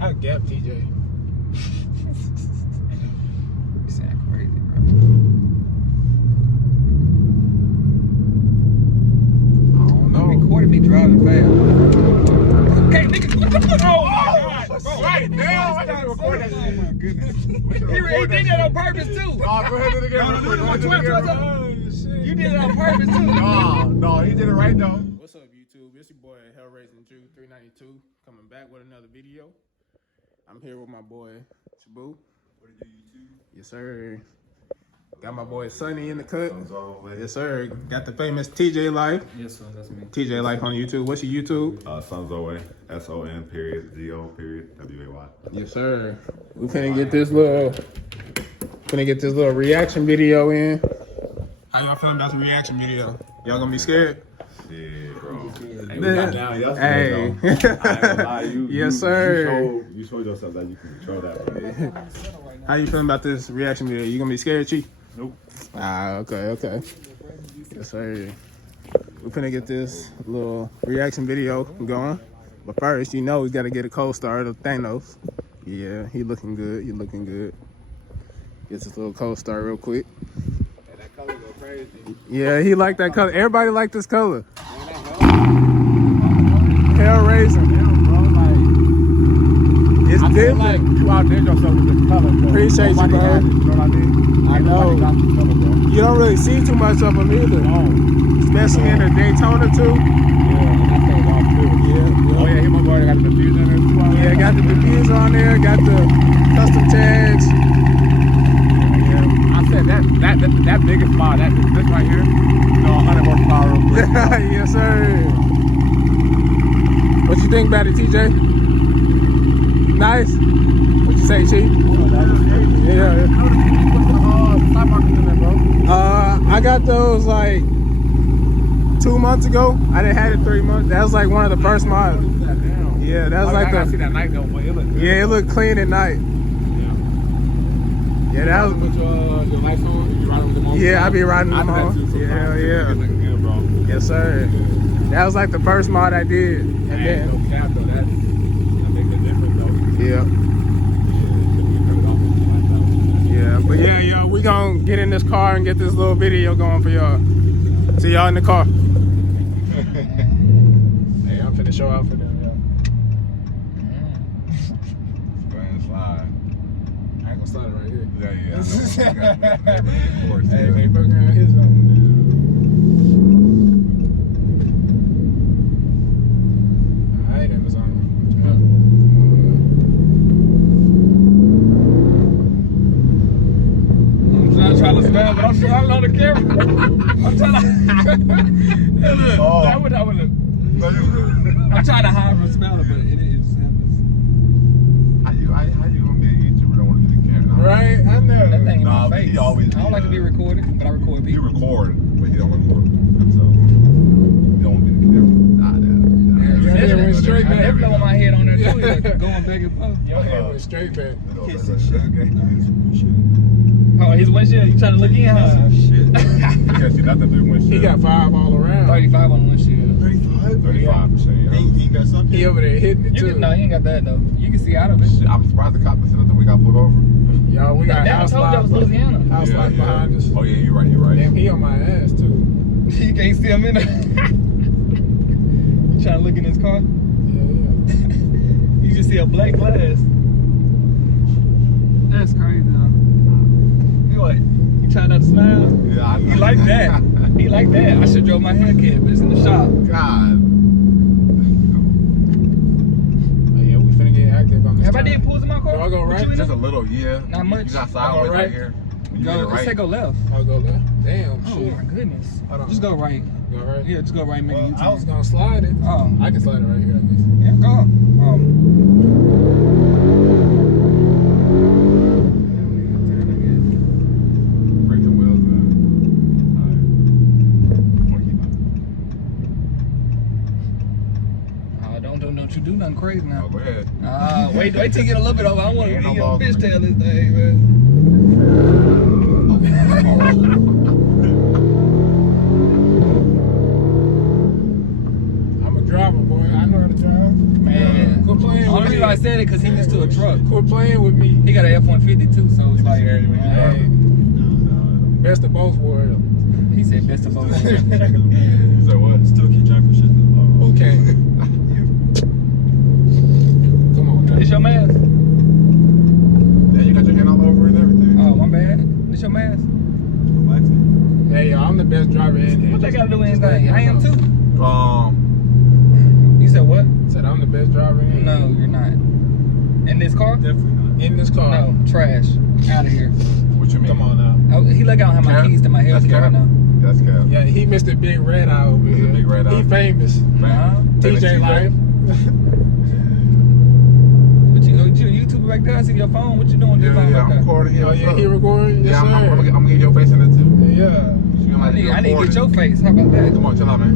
I gap TJ. You sound crazy, bro. I don't know. Recorded me driving fast. Okay, nigga, what the fuck? Oh my god, bro. Right now, I gotta record that Oh shit. my goodness. We should He record did that on purpose too. Oh, go ahead and do it again. No, Go ahead and do it again. You did it on purpose too. No, he did it right though. What's up, YouTube? It's your boy Hellracing Jew 392 coming back with another video. I'm here with my boy Shabu. What do you do, YouTube? Yes, sir. Got my boy Sonny in the cut. Thumbs up, ladies. Yes, sir. Got the famous TJ Life. Yes, sir, that's me. TJ Life on YouTube. What's your YouTube? Sonzoe, SON period, GO period, WAY. Yes, sir. We finna get this little reaction video in. How y'all feeling about the reaction video? Y'all gonna be scared? Yeah, bro. Hey, we Man. got down yesterday, Hey. though. I ain't gonna lie, Yes, sir. You showed yourself that you can control that, bro. How you feeling about this reaction video? You gonna be scared, Chief? Nope. Ah, okay. Yes, sir. We're finna get this little reaction video going. But first, you know we gotta get a co-star of Thanos. Yeah, he looking good. Get this little co-star real quick. That color go crazy. Yeah, he like that color. Everybody like this color. Hellraiser. It's different. Like you outdid yourself with this color, bro. Appreciate you, Nobody bro. has it, you know what I mean? I Ain't nobody know. got this color, bro. You don't really see too much of them either. Especially in the Daytona too. Yeah, and that color's off too. Yeah. Oh yeah, he must already got the diffuser in there as well. Yeah, got the diffuser on there, got the custom tags. Yeah. I said that biggest mod, this right here, you know, 100 horsepower real quick. Yes, sir. What you think about it, TJ? Nice? What you say, Chief? Yeah. Stop marking in there, bro. I got those like 2 months ago. I didn't have it 3 months. That was like one of the first mods. Damn. Yeah, that was I like gotta see the. that night though, but it looked good. Yeah, it looked clean at night. Yeah, that was. Put your lights on, you riding with them on? Yeah, I be riding I them do that on. too sometimes. Yeah. It looks good, bro. Yes, sir. That was like the first mod I did. And Ain't then, no cap though, that makes a difference though. yeah. Yeah, but yeah, we gonna get in this car and get this little video going for y'all. See y'all in the car. Hey, I'm finna show out for them, yo. Go ahead and slide. I ain't gonna start it right here. Yeah, I know. Hey, they fucking around his own. Alright, Amazon. I'm trying to smell, but I'm trying on the camera. I'm trying to. Look, Oh. that would look. I'm trying to hide from smelling, but it is. How you gonna be a YouTuber don't want to be the camera? Right? I know. That thing in Nah, my but face. he always I don't like to be recorded, but I record He people. record, but he don't record. So he don't want to be the camera. Nah, Your head went straight I back. never know my head on there too. Like going back and forth. Your head went straight back. Oh, his windshield. You trying to look in? Huh? You can't see nothing through windshield. He got 5 all around. 35 on the windshield. 35%. Yeah. He got something. He over there hitting it You too. can, no, he ain't got that though. You can see out of it. Shit, I'm surprised the cop said nothing. We got pulled over. Y'all, we got Damn, I house told you I was lights. Louisiana. House lights behind us. Oh yeah, you're right. Damn, he on my ass too. You can't see him in there. You trying to look in his car? Yeah. You just see a black glass. That's crazy, though. You what? You trying not to smile? Yeah, I know. He like that. He like that. I should drove my hellcat, but it's in the shop. God. Oh, yeah, we finna get active on this. Have I time. did pulls in my car? Do I go What right? you in Just a there? little, yeah. Not much. You got I sideways go right right? here. When you Go, get it let's right. say go left. I'll go left. Damn, Oh shit. my goodness. Hold on. Just go right. Go right? Yeah, just go right and make a U-turn. I was gonna slide it. Oh. I can slide it right here, I guess. Yeah, go. Break the wheels, man. Alright. Don't you do nothing crazy Oh, now. go ahead. Wait till you get a little bit over. I don't want to Ain't be no on balls in fishtail it. this thing, man. I'm a driver, boy. I know how to drive. Man. Go playing Only with reason I me. said it because he next to a truck. Quit playing with me. He got an F-150 too, so it's like, Hey, man, best of both worlds. he said best of both worlds. So what? Still keep driving for shit though. Who can? Come on, man. This your mask? Yeah, you got your hand all over it and everything. Oh, my bad. This your mask? Hey, yo, I'm the best driver in here. What they gotta do with anything? I am too. You said what? Said I'm the best driver in here. No, you're not. In this car? Definitely not. In this car. No, trash. Out of here. What you mean? Come on now. Oh, he like I don't have my Cap? keys to my That's hellcat right cap? now. That's cap. Yeah, he Mr. Big Red Eye over He's a here. big red eye. He famous. Nah. TJ Life. What you YouTuber back there? I see your phone. What you doing? Yeah, This phone yeah, back I'm there? recording here. Oh yeah, he recording? Yes, Yeah, sir. I'm gonna get your face in it too. Yeah. I need to get your face. How about that? Come on, chill out, man.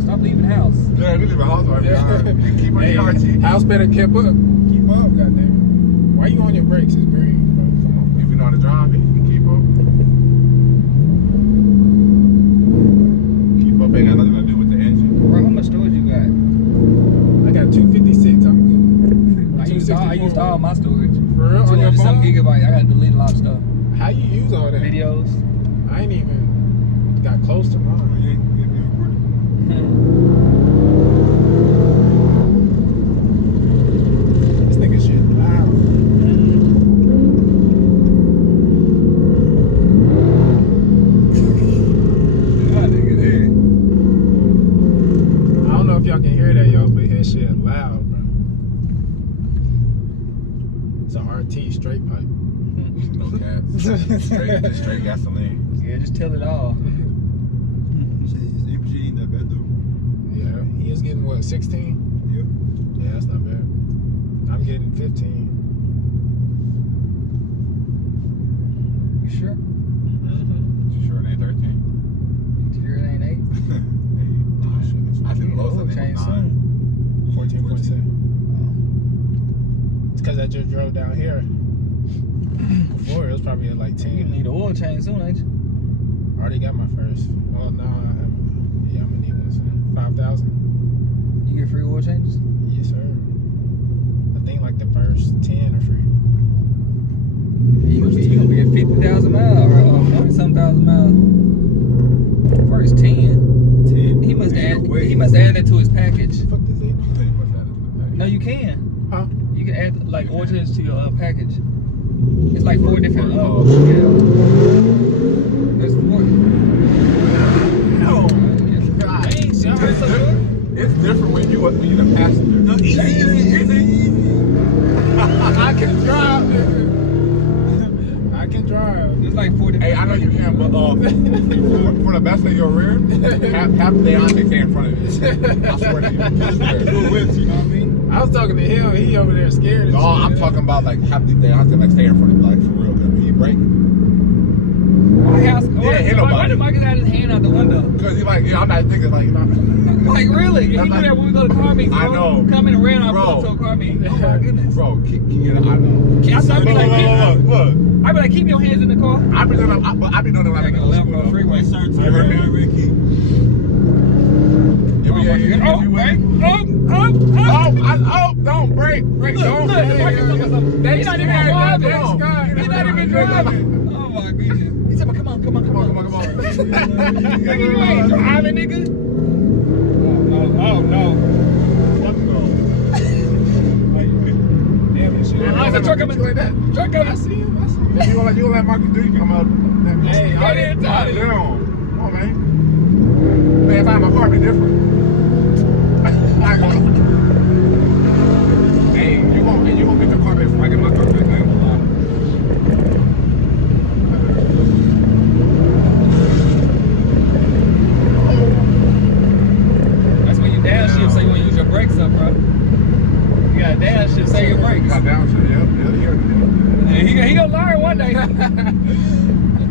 Stop leaving the house. Yeah, we live in house right behind. Keep on Hey, your RT. house better keep up. Keep up, goddamn. Why you on your brakes? It's green, bro. Come on. If you know how to drive, you can keep up. Keep up ain't got nothing to do with the engine. Bro, how much storage you got? I got 256. I'm good. I used all my storage. For real? On your 200 some phone? gigabytes. I gotta delete a lot of stuff. How you use all that? Videos. I ain't even got close to mine. This nigga shit loud. I don't know if y'all can hear that, y'all, but his shit loud, bro. It's an RT straight pipe. No cap. Straight gasoline. Yeah, just tell it all. Yeah, he is getting what, 16? Yep. Yeah, that's not bad. I'm getting 15. You sure? You sure it ain't 13? You sure it ain't 8? I think the lowest I Oil think change was 9. soon. 14.7. It's because I just drove down here. Before, it was probably at like 10. You need an oil change soon, ain't you? I already got my first. Well, no, I haven't. Yeah, I'm gonna need one soon. 5,000. You get free oil changes? Yes, sir. I think like the first 10 are free. You gonna be at 50,000 miles or 40-some thousand miles. First 10. He must add that to his package. Fuck this thing. No, you can. Huh? You can add like oil changes to your package. It's like 4 different. Yeah. There's 4. No. Dang, y'all heard so good? It's different when you the passenger. No, I can drive, nigga. I can drive. There's like 4 different. Hey, I know you can, but for the best of your rear, half the day I stay in front of you. I swear to you. I swear. You know what I mean? I was talking to him. He over there scared. No, I'm talking about like half the day I stay in front of you, like for real. Cause when you brake, Why ain't nobody. did Marcus have his hand out the window? cause you like, yeah, I'm not thinking like, you know. Like really? He do I'm like- that when we go to car meets, bro. I know. Come in and ran off Bro. to a car meet. Oh my goodness. Bro, keep I know. I thought I'd be like, Look. I'd be like, keep your hands in the car. I be doing it when I be doing it when I be Like a going to left school. on the freeway. You heard me? Don't break, Look, don't. look, Marcus told us something. He's not even driving. He's not even driving. Oh my goodness. He said, come on. Come on. Nigga, you ain't driving, nigga. Oh no. Damn, this shit. Oh, it's a truck coming. Like that. Truck I coming. see him. If you gonna let Marcus do, you can come out. Hey, I didn't tell you. Come on, man. Man, if I have my car, it'd be different. Hey, you gonna get your car back before I get my car back. I ain't gonna lie. That's when you downshift, so you want to use your brakes up, bro. You got to downshift, so your brakes. Got down shit, yeah. Yeah, he gonna learn one day.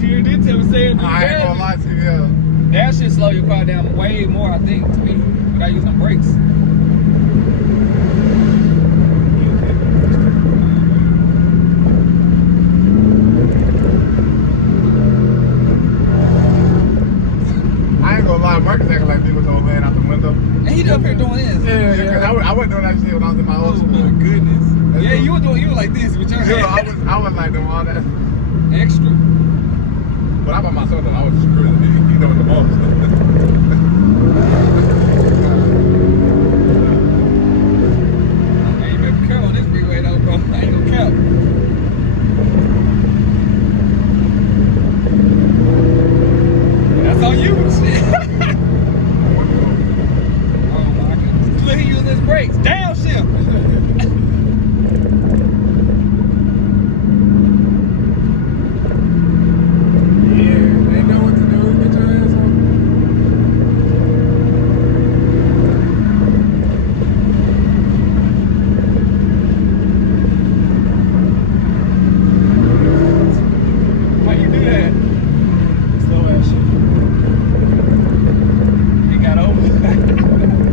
Tier did tell me saying I ain't gonna lie to you, yeah. that shit slow your car down way more, I think, to me, without using brakes. I ain't gonna lie, man out the window. And he up here doing this. Yeah, cause I wasn't doing that shit when I was in my old Oh school. my goodness. Yeah, you were like this with your Yeah, hand. I was like doing all that. Extra. But I by myself though, I was screwing. He doing the most. Hey, you better be careful on this freeway though, bro. I ain't gonna count. That's on you, shit. Oh my goodness. Look, he using his brakes. Downshift. They know what to do. Get your ass on. Why you do that? Slow ass shit. He got over.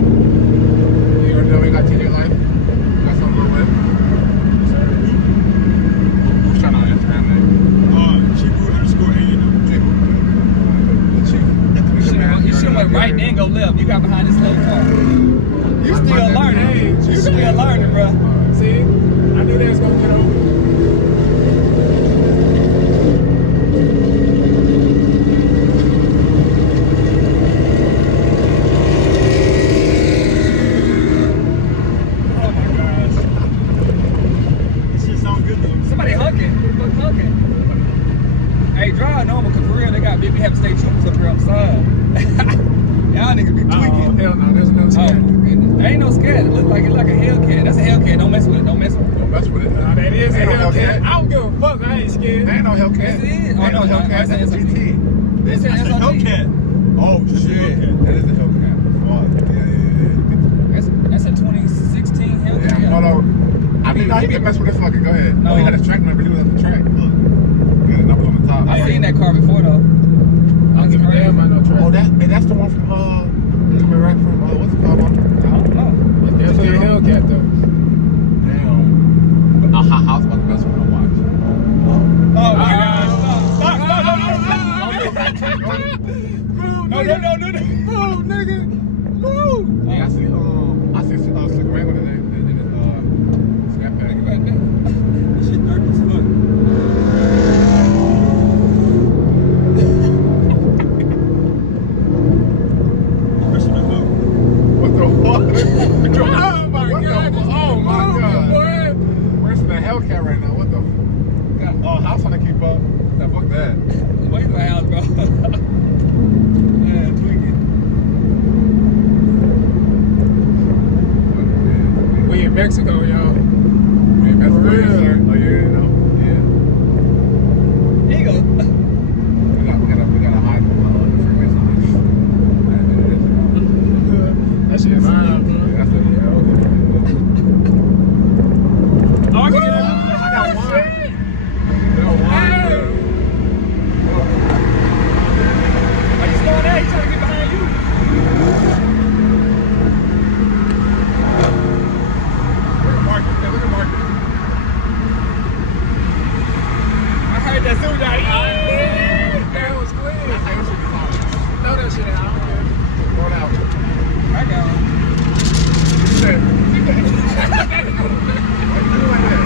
You already know we got TJ Life. Got some little bit. Who's trying on Instagram name? You should went right then go left. You got behind this slow car. You still learning. You still learning, bro. See? I knew they was gonna get over. Oh my gosh. This shit sound good though. Somebody hunking. Who's hunking? Hey, drive normal, cause for real, they got big heavy state troopers up here on the side. Y'all niggas be Oh, tweaking. hell no. There's no Oh scat. my goodness. There ain't no scat. It look like it's like a hellcat. That's a hellcat. Don't mess with it. Don't mess with it. Don't mess with it. Nah, that is a Ain't no hellcat. I don't give a fuck. I ain't scared. There ain't no Hellcat. Yes, it is. Oh, Ain't no no, no, Hellcat. it's a That's a GT. It's an SRT. Oh shit. That is a Hellcat. Fuck. Yeah. That's a 2016 hellcat. Yeah, hold on. I mean, no, he can mess with this fucking. Go ahead. No. Oh, he had his track number. He was at the track. Look. He had a number on the top. I seen that car before though. I don't give a damn about no track. Oh, that's the one from coming right from what's it called? I don't know. It's definitely a hellcat though. Damn. But a hot house about the best one to watch. Oh my gosh. Stop. No. Move, nigga. Move. Yeah, I see Slick Wrangle in his snap pack. Right there. This shit dark as fuck. What the fuck? Oh my god. Oh my god. Boy. Where's the Hellcat right now? What the? Got house trying to keep up. Now fuck that. Wait my house, bro. Yeah, tweaking. We in Mexico, y'all. Man, that's For real, real. sir. Oh, you know? Yeah. Here you go. We got to hide the freeways on this. That shit fine, bro. That's it. Yeah, okay. Oh, I can get I got one. Are you slowing down? He's trying to get behind you. Look at Marcus. Yeah, look at Marcus. I heard that soon, That was clean. That's how you should be talking. Throw that shit out. I don't care. Throw it out. I got one. Shit. Why you do like that?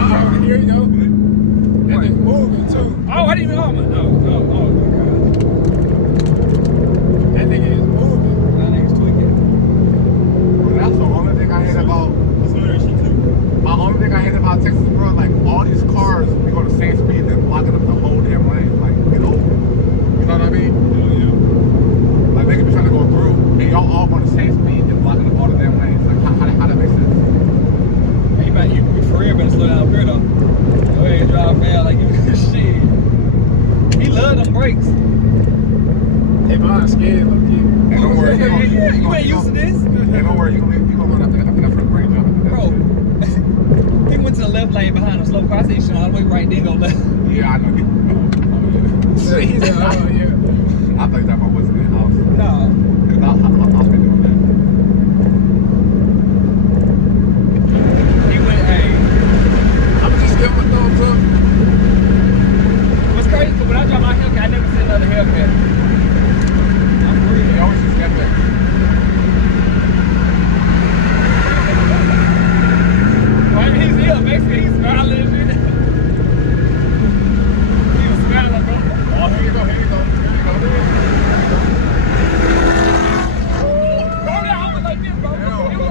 Oh, here you go. That thing moving too. Oh, I didn't even. Oh my god. That nigga is moving. That nigga's tweaking. Bro, that's the only thing I hate about. My only thing I hate about Texas, bro, like all these cars, they go the same speed, they're blocking up the whole damn lane. Like, get over it. You know what I mean? Like, they could be trying to go through, and y'all all going the same speed, and blocking up all the damn lanes. Like, how that make sense? Hey, you for real better slow down up here though. Go ahead, drive fast like you shit. He love them brakes. Hey, mine's scared. Look at Hey, don't worry. Yeah, you ain't used to this. Hey, don't worry. You gonna learn after that first brain jump. Bro, he went to the left lane behind a slow car. I said, you should all the way right, then go left. Yeah, I know. Oh, yeah. He's like, oh, yeah. I thought you were talking about what's in the house. No. Because I'll be doing that.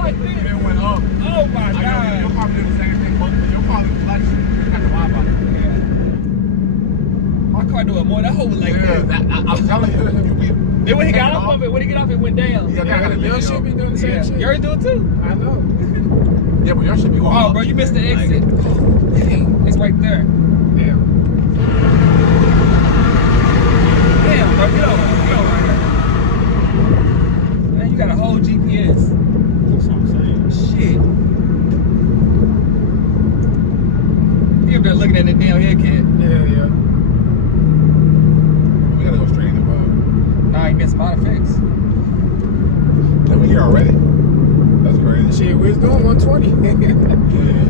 like this. It went up. Oh my I know God. you'll probably do the same thing, but you'll probably like you got the vibe out. Yeah. My car doing more. That whole was like Yeah, I'm telling you, Then when he got off of it, when he got off, it went down. Yeah, I got a Your video. shit be doing the same Yeah. shit. Yours do it too. I know. Yeah, but your should be going Oh, up. bro, you missed the exit. It's right there. Damn. Damn, bro, get over here. Man, you got a whole GPS. That's what I'm saying. Shit. You up there looking at that damn hellcat. Yeah. We gotta go straight in the road. Nah, you missed my effects. Then we here already. That's crazy. Shit, we was doing 120. Yeah.